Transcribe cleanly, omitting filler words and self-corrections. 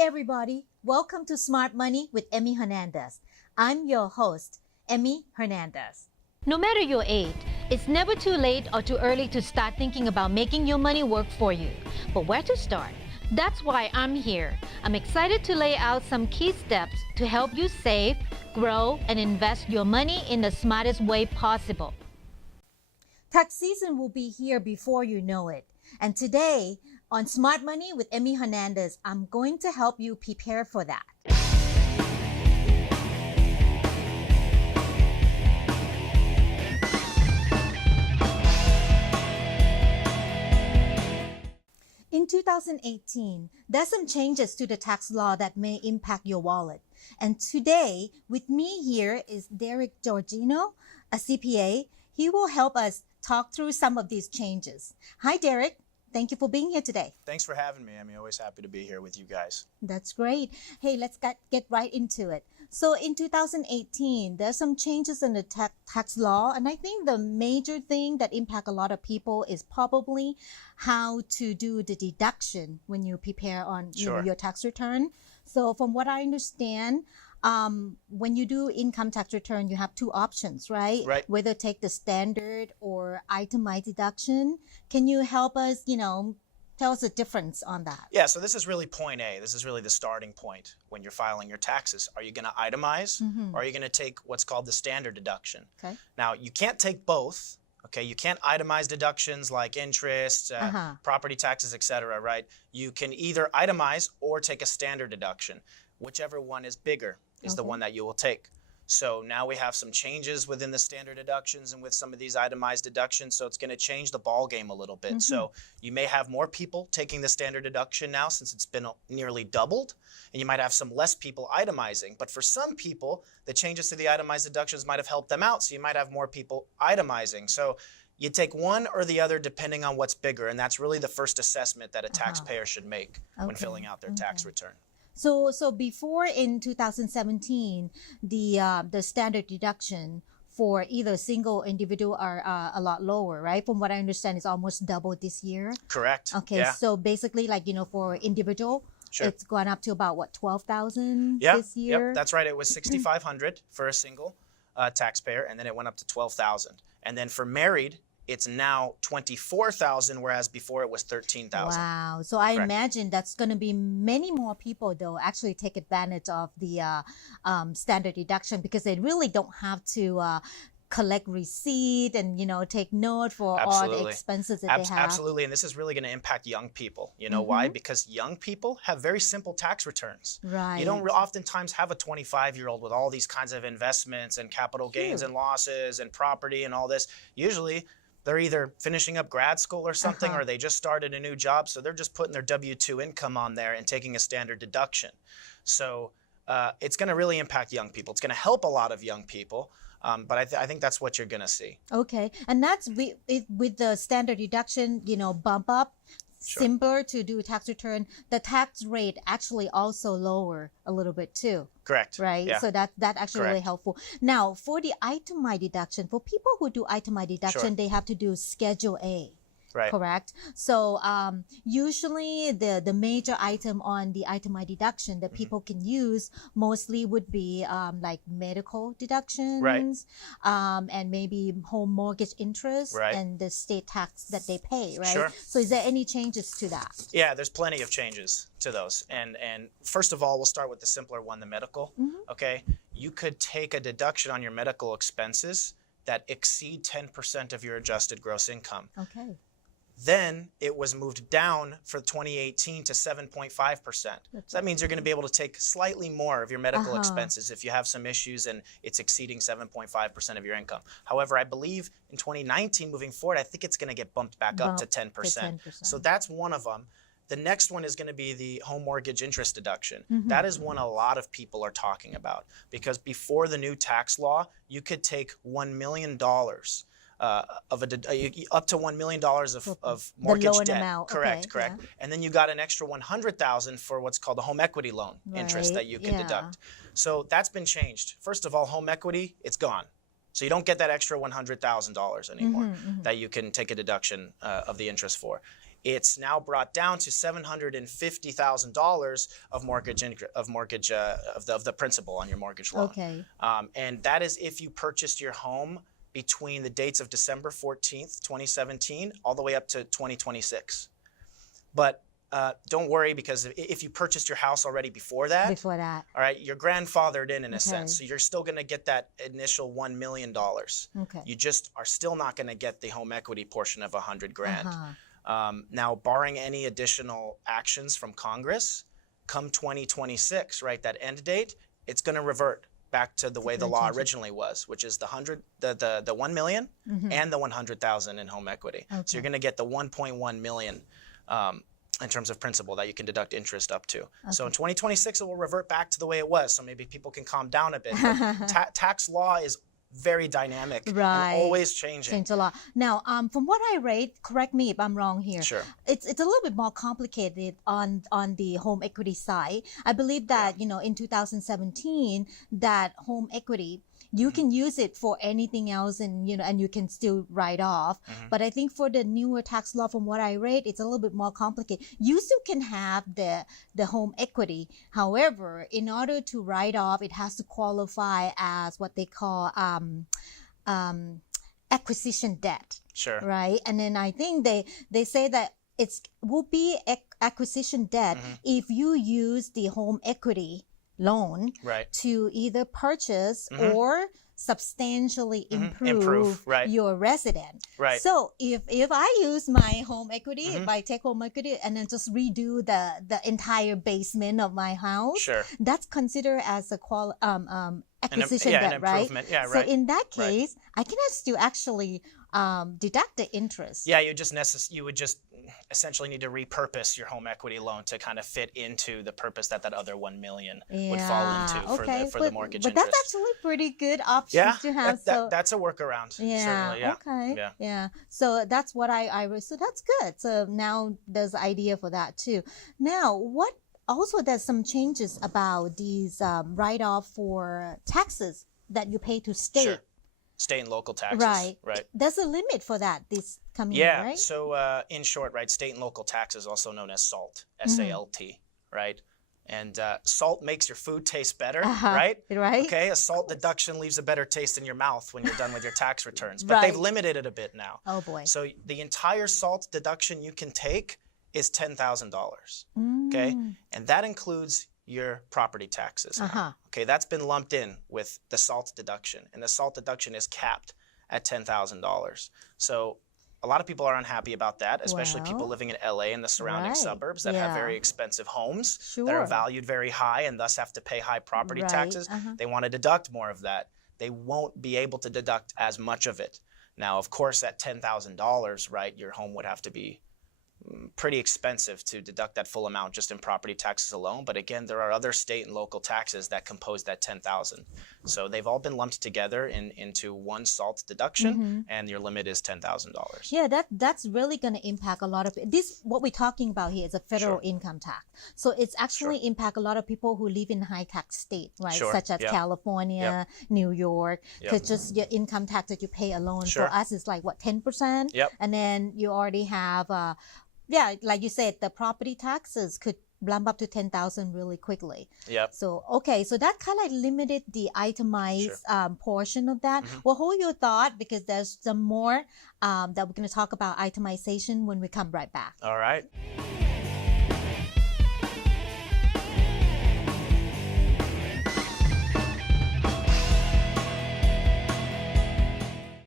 everybody. Welcome to Smart Money with Emmy Hernandez. I'm your host, Emmy Hernandez. No matter your age, it's never too late or too early to start thinking about making your money work for you. But where to start? That's why I'm here. I'm excited to lay out some key steps to help you save, grow, and invest your money in the smartest way possible. Tax season will be here before you know it. And today, on Smart Money with Emmy Hernandez, I'm going to help you prepare for that. In 2018, there's some changes to the tax law that may impact your wallet. And today, with me here is Derek Georgino, a CPA. He will help us talk through some of these changes. Hi, Derek. Thank you for being here today. Thanks for having me, Emmy. Always happy to be here with you guys. That's great. Hey, let's get right into it. So in 2018, there's some changes in the tax law. And I think the major thing that impact a lot of people is probably how to do the deduction when you prepare on your tax return. So from what I understand, when you do income tax return, you have two options, right? Right. Whether take the standard or itemized deduction. Can you help us, tell us the difference on that? Yeah, so this is really point A. This is really the starting point when you're filing your taxes. Are you going to itemize or are you going to take what's called the standard deduction? Okay. Now, you can't take both. Okay, you can't itemize deductions like interest, property taxes, etc., right? You can either itemize or take a standard deduction. Whichever one is bigger is the one that you will take. So now we have some changes within the standard deductions and with some of these itemized deductions. So it's going to change the ball game a little bit. So you may have more people taking the standard deduction now since it's been nearly doubled. And you might have some less people itemizing. But for some people, the changes to the itemized deductions might have helped them out. So you might have more people itemizing. So you take one or the other depending on what's bigger. And that's really the first assessment that a taxpayer should make when filling out their tax return. So before in 2017, the standard deduction for either single individual are a lot lower, right? From what I understand, it's almost double this year. Correct. Okay, so basically, for individual, it's gone up to about what, 12,000 this year? Yep, that's right. It was 6,500 for a single taxpayer, and then it went up to 12,000. And then for married, it's now 24,000, whereas before it was 13,000. Wow. So I imagine that's going to be many more people, though, actually take advantage of the standard deduction because they really don't have to collect receipt and, take note for all the expenses that they have. Absolutely. And this is really going to impact young people. You know why? Because young people have very simple tax returns. Right. You don't oftentimes have a 25-year-old with all these kinds of investments and capital gains and losses and property and all this. Usually, they're either finishing up grad school or something, or they just started a new job. So they're just putting their W-2 income on there and taking a standard deduction. So it's going to really impact young people. It's going to help a lot of young people. But I think that's what you're going to see. Okay. And that's with the standard deduction, bump up. Simpler to do tax return, the tax rate actually also lower a little bit too. Correct. Right. Yeah. So that actually really helpful. Now for the itemized deduction, for people who do itemized deduction, they have to do Schedule A. Right. Correct. So usually the major item on the itemized deduction that people can use mostly would be like medical deductions, and maybe home mortgage interest and the state tax that they pay, right? Sure. So is there any changes to that? Yeah, there's plenty of changes to those. And first of all, we'll start with the simpler one, the medical. Okay. You could take a deduction on your medical expenses that exceed 10% of your adjusted gross income. Okay. Then it was moved down for 2018 to 7.5%. So that means you're going to be able to take slightly more of your medical expenses if you have some issues and it's exceeding 7.5% of your income. However, I believe in 2019, moving forward, I think it's going to get bumped back up to 10%. So that's one of them. The next one is going to be the home mortgage interest deduction. That is one a lot of people are talking about because before the new tax law, you could take $1 million up to $1 million of mortgage the loan debt. amount. Correct. Yeah. And then you got an extra $100,000 for what's called a home equity loan interest that you can deduct. So that's been changed. First of all, home equity, it's gone. So you don't get that extra $100,000 anymore that you can take a deduction of the interest for. it's now brought down to $750,000 of the principal on your mortgage loan. Okay. And that is if you purchased your home between the dates of December 14th, 2017, all the way up to 2026. But don't worry, because if you purchased your house already before that, all right, you're grandfathered in a sense. So you're still going to get that initial $1 million. Okay. You just are still not going to get the home equity portion of $100,000. Now, barring any additional actions from Congress, come 2026, right, that end date, it's going to revert back to the way the law originally was, which is the 1 million and the 100,000 in home equity. Okay. So you're going to get the 1.1 million in terms of principal that you can deduct interest up to. Okay. So in 2026, it will revert back to the way it was. So maybe people can calm down a bit. But tax law is very dynamic and always changing. Change a lot. Now, from what I read, correct me if I'm wrong here. Sure. It's a little bit more complicated on the home equity side. I believe that in 2017, that home equity, you can use it for anything else, and and you can still write off. But I think for the newer tax law, from what I read, it's a little bit more complicated. You still can have the home equity. However, in order to write off, it has to qualify as what they call acquisition debt. Sure. Right. And then I think they say that will be acquisition debt if you use the home equity loan to either purchase or substantially improve your resident. Right. So if I use my home equity, if I take home equity and then just redo the entire basement of my house, sure, that's considered as a acquisition debt, right? Yeah, so in that case, I can still actually deduct the interest. Yeah, you would just essentially need to repurpose your home equity loan to kind of fit into the purpose that other 1 million would fall into for the mortgage interest. But that's actually pretty good option to have. That's a workaround. Yeah. Certainly, yeah. Okay. Yeah. So that's what I read. So that's good. So now there's idea for that too. Now, also there's some changes about these write-off for taxes that you pay to state. Sure. State and local taxes. Right. There's a limit for that this coming year, right? So in short, state and local taxes, also known as SALT, S-A-L-T, right? And salt makes your food taste better, right? Right. Okay, a salt deduction leaves a better taste in your mouth when you're done with your tax returns. But they've limited it a bit now. Oh boy. So the entire salt deduction you can take is $10,000, okay? And that includes your property taxes. Okay, that's been lumped in with the SALT deduction, and the SALT deduction is capped at $10,000. So a lot of people are unhappy about that, especially people living in LA and the surrounding suburbs that have very expensive homes that are valued very high and thus have to pay high property taxes. They want to deduct more of that. They won't be able to deduct as much of it. Now, of course, at $10,000, right, your home would have to be pretty expensive to deduct that full amount just in property taxes alone. But again, there are other state and local taxes that compose that $10,000. So they've all been lumped together into one SALT deduction, and your limit is $10,000. Yeah, that's really going to impact a lot of this. What we're talking about here is a federal income tax. So it's actually impact a lot of people who live in high tax state, right? Such as California, New York, because just your income tax that you pay alone for us is like what, 10%? And then you already have like you said, the property taxes could bump up to 10,000 really quickly. So, okay, so that kind of limited the itemized portion of that. Well, hold your thought, because there's some more that we're going to talk about itemization when we come right back. All right.